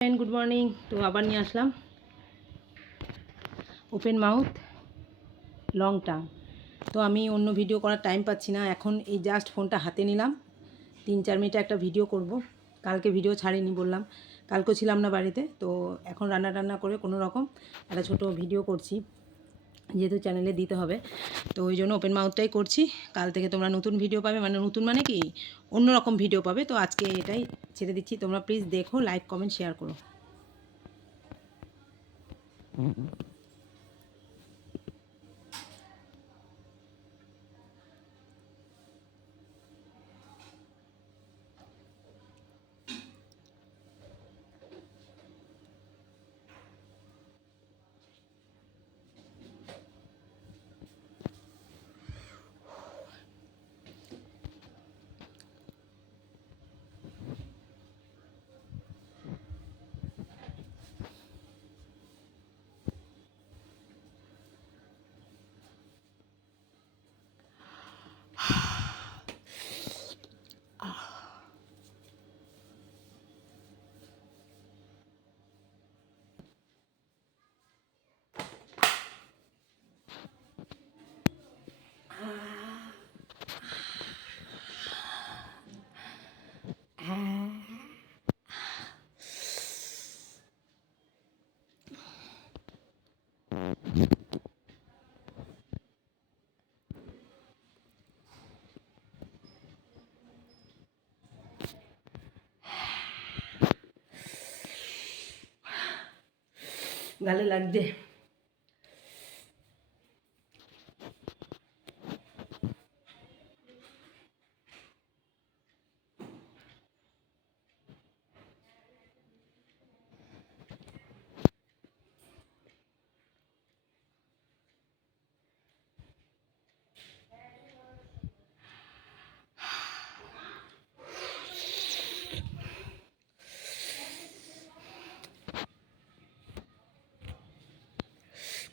Good morning. तो आबार निये आसलाम ओपेन माउथ लंग टांग। तो आमी अन्य भिडियो करार टाइम पाচ্ছি না। এখন এই জাস্ট ফোনটা হাতে নিলাম, 3-4 মিনিটে একটা ভিডিও করব। কালকে ভিডিও ছাড়িনি বললাম, কালকেও ছিলাম না বাড়িতে। তো এখন রান্না টান্না করে কোনো রকম একটা ছোটো ভিডিও করছি, যেহেতু চ্যানেলে দিতে হবে। তো ওই জন্য ওপেন মাউথটাই করছি। কাল থেকে তোমরা নতুন ভিডিও পাবে, মানে নতুন মানে কি অন্যরকম ভিডিও পাবে। তো আজকে এটাই ছেড়ে দিচ্ছি, তোমরা প্লিজ দেখো, লাইক কমেন্ট শেয়ার করো। গালে লাগছে।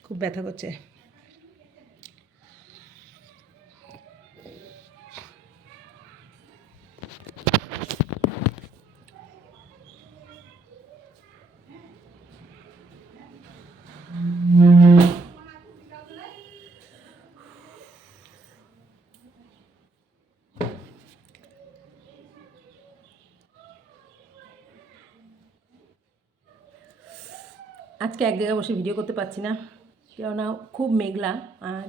খুব ব্যথা করছে। আজকে এক জায়গায় বসে ভিডিও করতে পারছি না, কেননা খুব মেঘলা।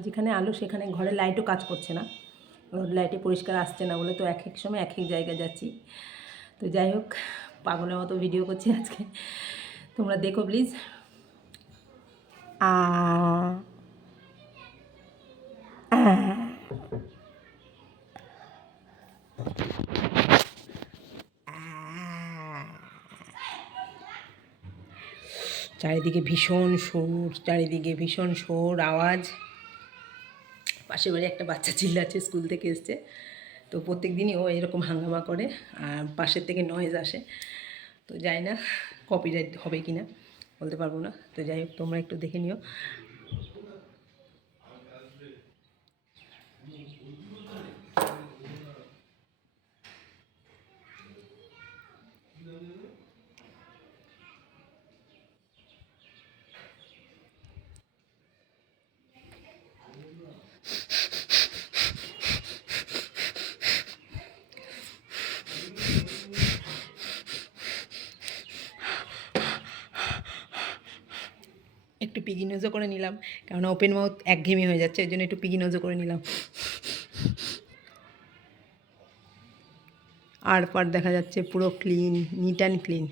যেখানে আলো সেখানে ঘরের লাইটও কাজ করছে না, লাইটে পরিষ্কার আসছে না বলে। তো এক এক সময় এক এক জায়গায় যাচ্ছি। তো যাই হোক, পাগলের মতো ভিডিও করছি আজকে, তোমরা দেখো প্লিজ। চারিদিকে ভীষণ শোর, চারিদিকে ভীষণ শোর আওয়াজ। পাশের বাড়ি একটা বাচ্চা চিল্লাচ্ছে, স্কুল থেকে এসছে। তো প্রত্যেক দিনই ও এরকম হাঙ্গামা করে, আর পাশের থেকে নয়েজ আসে। তো যাই না কপিরাইট হবে কি না বলতে পারবো না। তো যাই হোক, তোমরা একটু দেখে নিও। একটু পিগি নোজও করে নিলাম, কারণ ওপেন মাউথ একঘেয়েমি হয়ে যাচ্ছে, ওই জন্য একটু পিগি নোজও করে নিলাম। আর পার দেখা যাচ্ছে পুরো ক্লিন, নিট অ্যান্ড ক্লিন।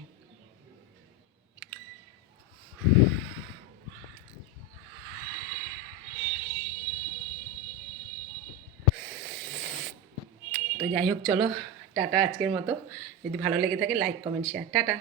তো যাই হোক, চলো টাটা আজকের মতো। যদি ভালো লেগে থাকে লাইক কমেন্ট শেয়ার। টাটা।